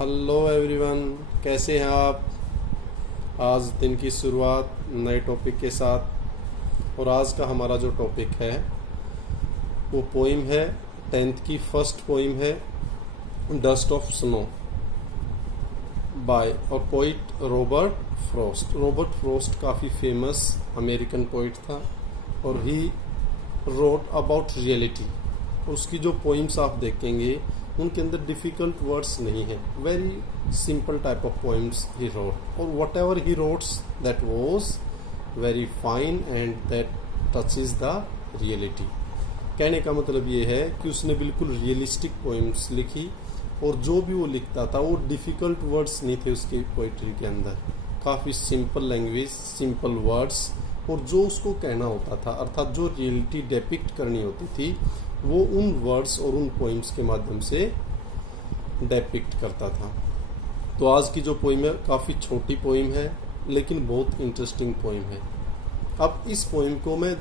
Hello everyone, कैसे हैं आप। आज दिन की शुरुआत नए टॉपिक के साथ। और आज का हमारा जो टॉपिक है वो पोइम है 10th की फर्स्ट पोइम है dust of snow by a poet Robert Frost. Robert Frost काफ़ी फेमस अमेरिकन पोइट था और ही रोट अबाउट रियलिटी। और उसकी जो पोइम्स आप देखेंगे उनके अंदर डिफ़िकल्ट वर्ड्स नहीं हैं, very simple type of poems he wrote. और whatever he wrote that was very fine and that touches the reality. कहने का मतलब ये है कि उसने बिल्कुल रियलिस्टिक पोइम्स लिखी और जो भी वो लिखता था वो डिफ़िकल्ट वर्ड्स नहीं थे उसकी पोइट्री के अंदर। काफ़ी सिंपल लैंग्वेज, सिंपल वर्ड्स, और जो उसको कहना होता था अर्थात जो रियलिटी डेपिक्ट करनी होती थी वो उन वर्ड्स और उन पोइम्स के माध्यम से डेपिक्ट करता था। तो आज की जो पोइम है काफ़ी छोटी पोइम है लेकिन बहुत इंटरेस्टिंग पोइम है। अब इस पोइम को मैं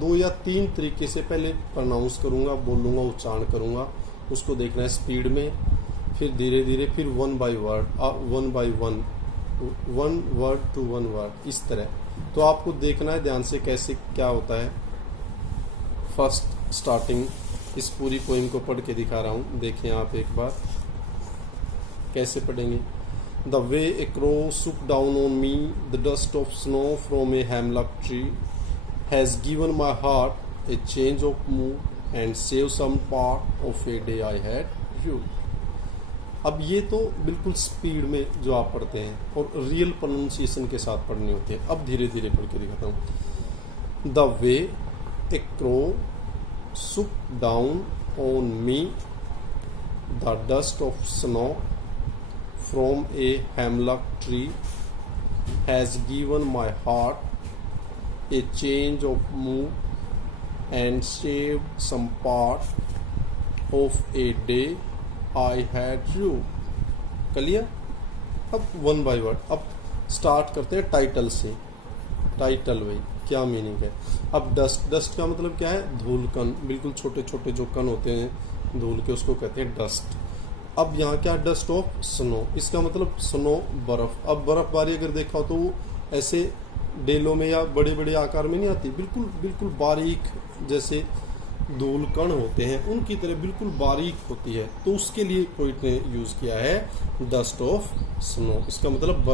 2 या 3 तरीके से पहले प्रोनाउंस करूँगा, बोलूँगा, उच्चारण करूँगा। उसको देखना है स्पीड में, फिर धीरे धीरे, फिर one by one word to one word, इस तरह। तो आपको देखना है ध्यान से कैसे क्या होता है। फर्स्ट स्टार्टिंग इस पूरी पोइम को पढ़ के दिखा रहा हूँ, देखें आप एक बार कैसे पढ़ेंगे। The way a crow shook down on me the dust of snow from a hemlock tree has given my heart a change of mood and save some part of a day I had यू। अब ये तो बिल्कुल speed में जो आप पढ़ते हैं और रियल प्रोनाउंसिएशन के साथ पढ़ने होते हैं। अब धीरे धीरे पढ़ के दिखाता हूँ। The way a crow suck down on me the dust of snow from a hemlock tree has given my heart a change of mood and saved some part of a day I had you। Clear. अब one by word. अब start करते हैं title से। Title भाई क्या meaning है। अब dust का मतलब क्या है, धूल कण, बिल्कुल छोटे छोटे जो कण होते हैं धूल के, उसको कहते हैं डस्ट। अब यहाँ क्या डस्ट ऑफ स्नो, इसका मतलब स्नो बर्फ। अब बर्फबारी अगर देखा हो तो वो ऐसे डेलों में या बड़े बड़े आकार में नहीं आती, बिल्कुल बिल्कुल बारीक, जैसे धूल कण होते हैं उनकी तरह बिल्कुल बारीक होती है। तो उसके लिए पोइट ने यूज़ किया है डस्ट ऑफ स्नो। इसका मतलब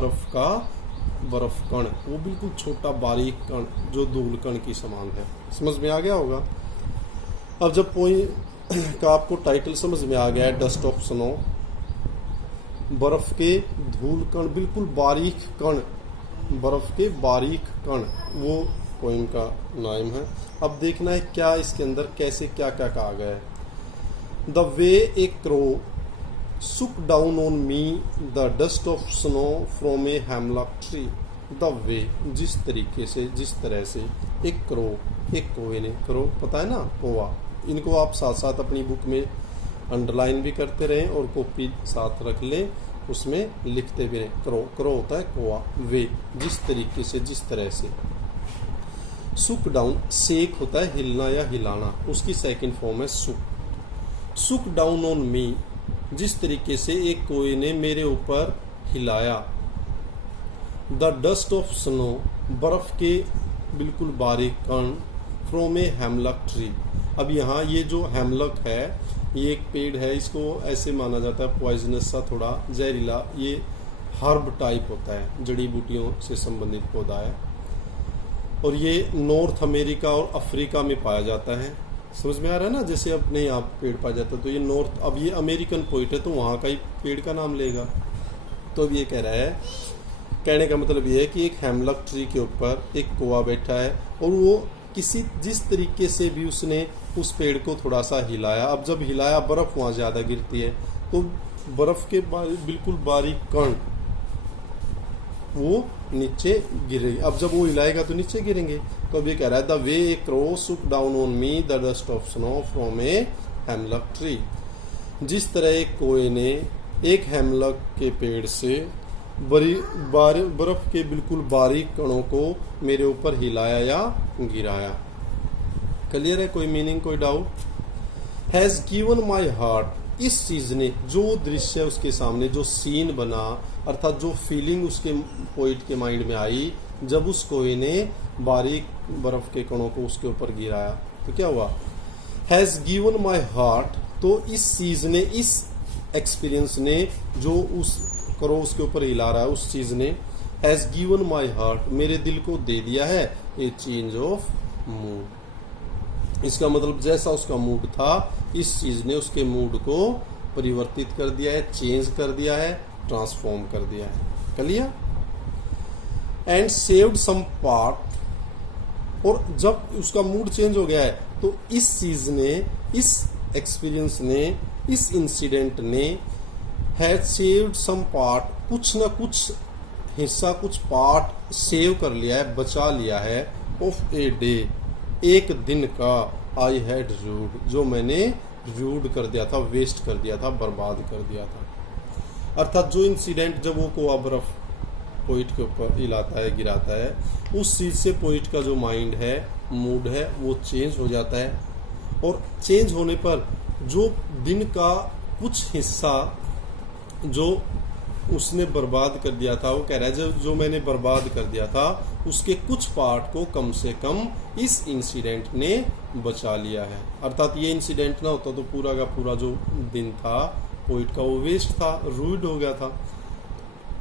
बर्फ कण, वो बिल्कुल छोटा बारीक कण जो धूल कण की समान है। समझ में आ गया होगा। अब जब पोइम का आपको टाइटल समझ में आ गया है डस्ट ऑफ स्नो, बर्फ के धूल कण, बिल्कुल बारीक कण, बर्फ के बारीक कण, वो पोइम का नाम है। अब देखना है क्या इसके अंदर कैसे क्या क्या कहा गया है। The way a crow suck down on me the dust of snow from a hemlock tree। the way जिस तरीके से, जिस तरह से, एक क्रो, एक कोए ने, क्रो पता है ना, कोआ। इनको आप साथ साथ अपनी बुक में अंडरलाइन भी करते रहें और कॉपी साथ रख लें, उसमें लिखते भी रहें। क्रो, क्रो होता है कोआ। वे जिस तरीके से, जिस तरह से। सुक डाउन, सेक होता है हिलना या हिलाना, उसकी सेकंड फॉर्म है सुक। सुक डाउन ऑन मी, जिस तरीके से एक कोए ने मेरे ऊपर हिलाया। द डस्ट ऑफ स्नो, बर्फ के बिल्कुल बारीक कण, फ्रॉम ए हेमलॉक ट्री। अब यहाँ ये जो हेमलॉक है ये एक पेड़ है, इसको ऐसे माना जाता है पॉइजनस सा, थोड़ा जहरीला। ये हर्ब टाइप होता है, जड़ी बूटियों से संबंधित पौधा है और ये नॉर्थ अमेरिका और अफ्रीका में पाया जाता है। समझ में आ रहा है ना, जैसे अपने यहाँ पेड़ पाया जाता है तो ये नॉर्थ। अब ये अमेरिकन पोइट है तो वहाँ का ही पेड़ का नाम लेगा। तो अब ये कह रहा है, कहने का मतलब ये है कि एक हेमलॉक ट्री के ऊपर एक कोआ बैठा है और वो किसी जिस तरीके से भी उसने उस पेड़ को थोड़ा सा हिलाया। अब जब हिलाया, बर्फ वहाँ ज़्यादा गिरती है तो बर्फ के बिल्कुल बारीक कण वो नीचे गिरेगी। अब जब वो हिलाएगा तो नीचे गिरेंगे। तो अब ये कह रहा है the way a crow shook down on me the dust of snow from a hemlock tree. जिस तरह एक कोए ने एक हेमलॉक के पेड़ से बर्फ के बिल्कुल बारीक कणों को मेरे ऊपर हिलाया या गिराया। क्लियर है? कोई मीनिंग, कोई doubt? Has given my heart, इस चीज ने, जो दृश्य उसके सामने, जो सीन बना, अर्थात जो फीलिंग उसके पोइट के माइंड में आई जब उस कोए ने बारीक बर्फ के कणों को उसके ऊपर गिराया, तो क्या हुआ? हैज गिवन माई हार्ट, तो इस चीज ने, इस एक्सपीरियंस ने, जो उस करो उसके ऊपर हिला रहा है, उस चीज ने हैज गिवन माई हार्ट, मेरे दिल को दे दिया है ए चेंज ऑफ मूड। इसका मतलब जैसा उसका मूड था, इस चीज ने उसके मूड को परिवर्तित कर दिया है, चेंज कर दिया है, ट्रांसफॉर्म कर दिया है। Clear? And saved some part, और जब उसका मूड चेंज हो गया है तो इस चीज ने, इस एक्सपीरियंस ने, इस इंसिडेंट ने हैज सेव्ड सम पार्ट, कुछ ना कुछ हिस्सा, कुछ पार्ट सेव कर लिया है, बचा लिया है, ऑफ ए डे, एक दिन का, आई हैड रूड, जो मैंने रूड कर दिया था, वेस्ट कर दिया था, बर्बाद कर दिया था। अर्थात जो इंसिडेंट, जब वो कोआ बर्फ पोइट के ऊपर हिलाता है, गिराता है, उस चीज से पोइट का जो माइंड है, मूड है, वो चेंज हो जाता है। और चेंज होने पर जो दिन का कुछ हिस्सा जो उसने बर्बाद कर दिया था, वो कह रहा है जो मैंने बर्बाद कर दिया था, उसके कुछ पार्ट को कम से कम इस इंसिडेंट ने बचा लिया है। अर्थात ये इंसिडेंट ना होता तो पूरा का पूरा जो दिन था पोइट का, वो वेस्ट था, रूइंड हो गया था।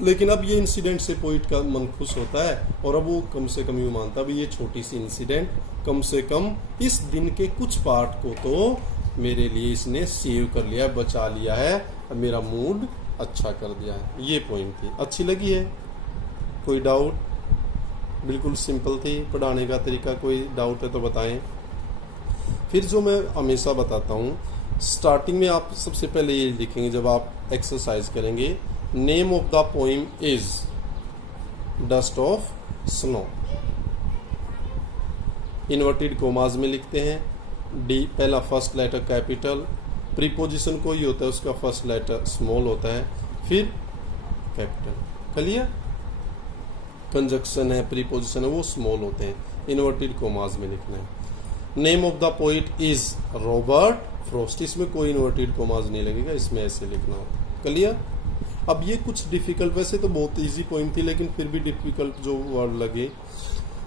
लेकिन अब ये इंसिडेंट से पोइट का मन खुश होता है, और अब वो कम से कम यूँ मानता है, ये छोटी सी इंसिडेंट कम से कम इस दिन के कुछ पार्ट को तो मेरे लिए इसने सेव कर लिया है, बचा लिया है, और मेरा मूड अच्छा कर दिया है। ये पॉइंट थी। अच्छी लगी है? कोई डाउट? बिल्कुल सिंपल थी पढ़ाने का तरीका, कोई डाउट है तो बताएं। फिर जो मैं हमेशा बताता हूँ, स्टार्टिंग में आप सबसे पहले ये लिखेंगे जब आप एक्सरसाइज करेंगे, name of the poem is dust of snow. Inverted commas में लिखते हैं। डी, पहला फर्स्ट लेटर कैपिटल, प्रीपोजिशन कोई होता है उसका फर्स्ट लेटर स्मॉल होता है, फिर कैपिटल। क्लियर? कंजक्शन है, प्रीपोजिशन है, वो स्मॉल होते हैं, इन्वर्टेड कोमाज में लिखना है। Name of the poet is Robert Frost, इसमें कोई इन्वर्टेड कोमाज नहीं लगेगा, इसमें ऐसे लिखना होता है। क्लियर? अब ये कुछ डिफिकल्ट, वैसे तो बहुत इजी पॉइंट थी, लेकिन फिर भी डिफिकल्ट जो वर्ड लगे,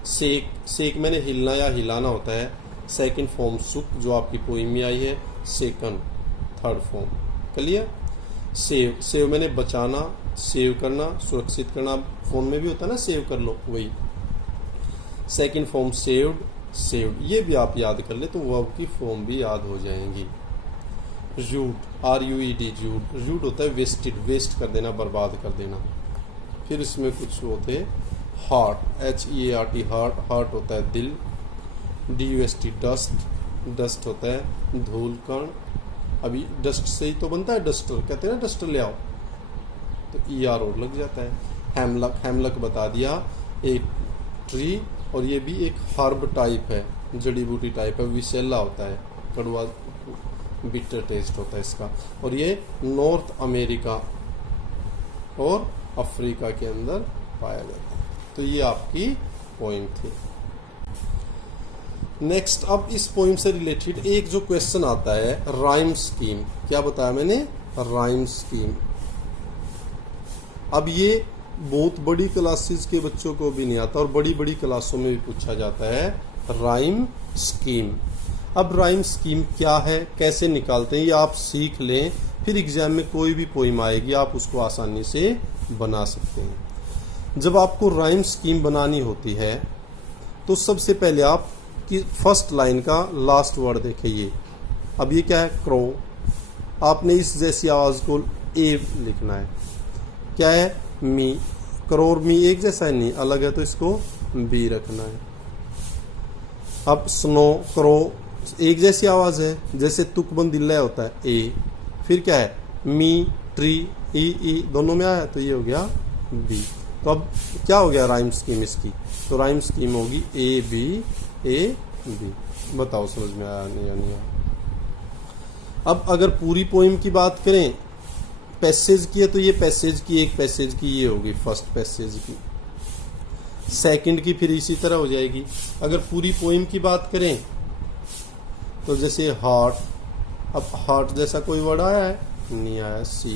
सेक, सेक मैंने हिलना या हिलाना होता है। सेकंड फॉर्म सुक, जो आपकी पोइम में आई है, second, third form. Clear? Save, save मैंने बचाना, सेव करना, सुरक्षित करना, फोन में भी होता है ना सेव कर लो, वही। सेकंड फॉर्म सेव्ड, सेव्ड, ये भी आप याद कर ले तो वर्ब की फॉर्म भी याद हो जाएंगी। रूड, RUED, रूड, रूड होता है वेस्टेड, वेस्ट कर देना, बर्बाद कर देना। फिर इसमें कुछ होते, हार्ट, HEART, हार्ट, हार्ट होता है दिल। DUST, डस्ट, डस्ट होता है धूल कण। अभी डस्ट से ही तो बनता है डस्टर, कहते हैं ना डस्टर ले आओ, तो ER और लग जाता है। हेमलक, हेमलक बता दिया, एक ट्री, और ये भी एक हर्ब टाइप है, जड़ी बूटी टाइप है, विसेला होता है, कड़वा बिटर टेस्ट होता है इसका, और ये नॉर्थ अमेरिका और अफ्रीका के अंदर पाया जाता है। तो ये आपकी पॉइंट थी। नेक्स्ट, अब इस पोइम से रिलेटेड एक जो क्वेश्चन आता है, राइम स्कीम। क्या बताया मैंने? Rhyme scheme. अब ये बहुत बड़ी क्लासेस के बच्चों को भी नहीं आता, और बड़ी बड़ी क्लासों में भी पूछा जाता है राइम स्कीम। अब राइम स्कीम क्या है, कैसे निकालते हैं, ये आप सीख लें, फिर एग्जाम में कोई भी पोइम आएगी आप उसको आसानी से बना सकते हैं। जब आपको राइम स्कीम बनानी होती है तो सबसे पहले आप कि फर्स्ट लाइन का लास्ट वर्ड देखिए। अब ये क्या है? क्रो। आपने इस जैसी आवाज को ए लिखना है। क्या है? मी। क्रो और मी एक जैसा है नहीं, अलग है, तो इसको बी रखना है। अब स्नो, क्रो एक जैसी आवाज है, जैसे तुकबंद दिल्ला होता है, ए। फिर क्या है? मी, ट्री, ई, दोनों में आया, तो ये हो गया बी। तो अब क्या हो गया राइम स्कीम इसकी? तो राइम स्कीम होगी ए बी, ए बी। बताओ समझ में आया नहीं या नहीं आया? अब अगर पूरी पोइम की बात करें, पैसेज की है, तो ये पैसेज की, एक पैसेज की ये होगी फर्स्ट पैसेज की, सेकंड की फिर इसी तरह हो जाएगी। अगर पूरी पोइम की बात करें तो जैसे हार्ट, अब हार्ट जैसा कोई वर्ड आया है? नहीं आया। सी।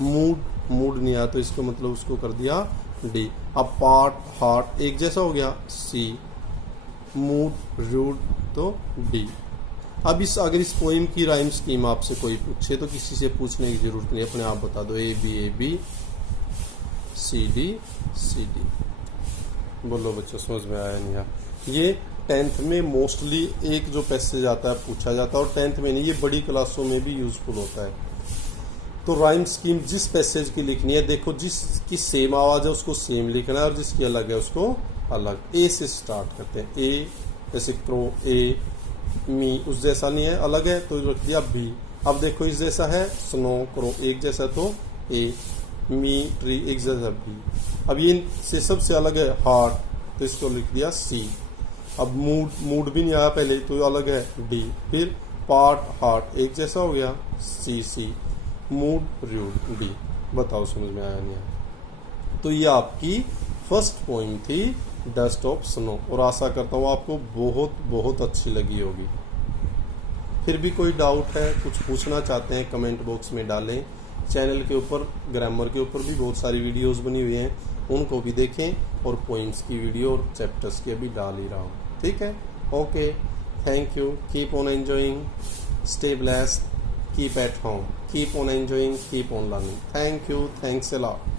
मूड नहीं आया तो इसको मतलब उसको कर दिया डी। अब पार्ट हार्ट एक जैसा हो गया, सी। मूड रूड तो डी। अब अगर इस पोइम की राइम स्कीम आपसे कोई पूछे तो किसी से पूछने की जरूरत नहीं, अपने आप बता दो। A B C D. बोलो बच्चों, समझ में आया नहीं आया? ये 10th में मोस्टली एक जो पैसेज आता है पूछा जाता है, और 10th में नहीं, ये बड़ी क्लासों में भी यूजफुल होता है। तो राइम स्कीम जिस पैसेज की लिखनी है, देखो जिसकी सेम आवाज है उसको सेम लिखना है और जिसकी अलग है उसको अलग। ए से स्टार्ट करते हैं। ए जैसे क्रो, ए मी उस जैसा नहीं है, अलग है तो रख दिया बी। अब देखो इस जैसा है, स्नो क्रो एक जैसा तो ए, मी ट्री एक जैसा बी। अब ये से सबसे अलग है हार्ट, तो इसको लिख दिया सी। अब मूड भी नहीं आया पहले तो अलग है डी। फिर पार्ट हार्ट एक जैसा हो गया, सी। Mood rude D. बताओ समझ में आया नहीं आया? तो ये आपकी फर्स्ट पोइम थी, डस्ट ऑफ स्नो, और आशा करता हूँ आपको बहुत बहुत अच्छी लगी होगी। फिर भी कोई डाउट है, कुछ पूछना चाहते हैं, कमेंट बॉक्स में डालें। चैनल के ऊपर ग्रामर के ऊपर भी बहुत सारी वीडियोस बनी हुई हैं, उनको भी देखें, और पोइम्स की वीडियो और चैप्टर्स की अभी डाल ही रहा हूँ। ठीक है, okay, thank you, keep on enjoying, stay blessed, keep at home, keep on enjoying, keep on learning. Thank you, thanks a lot.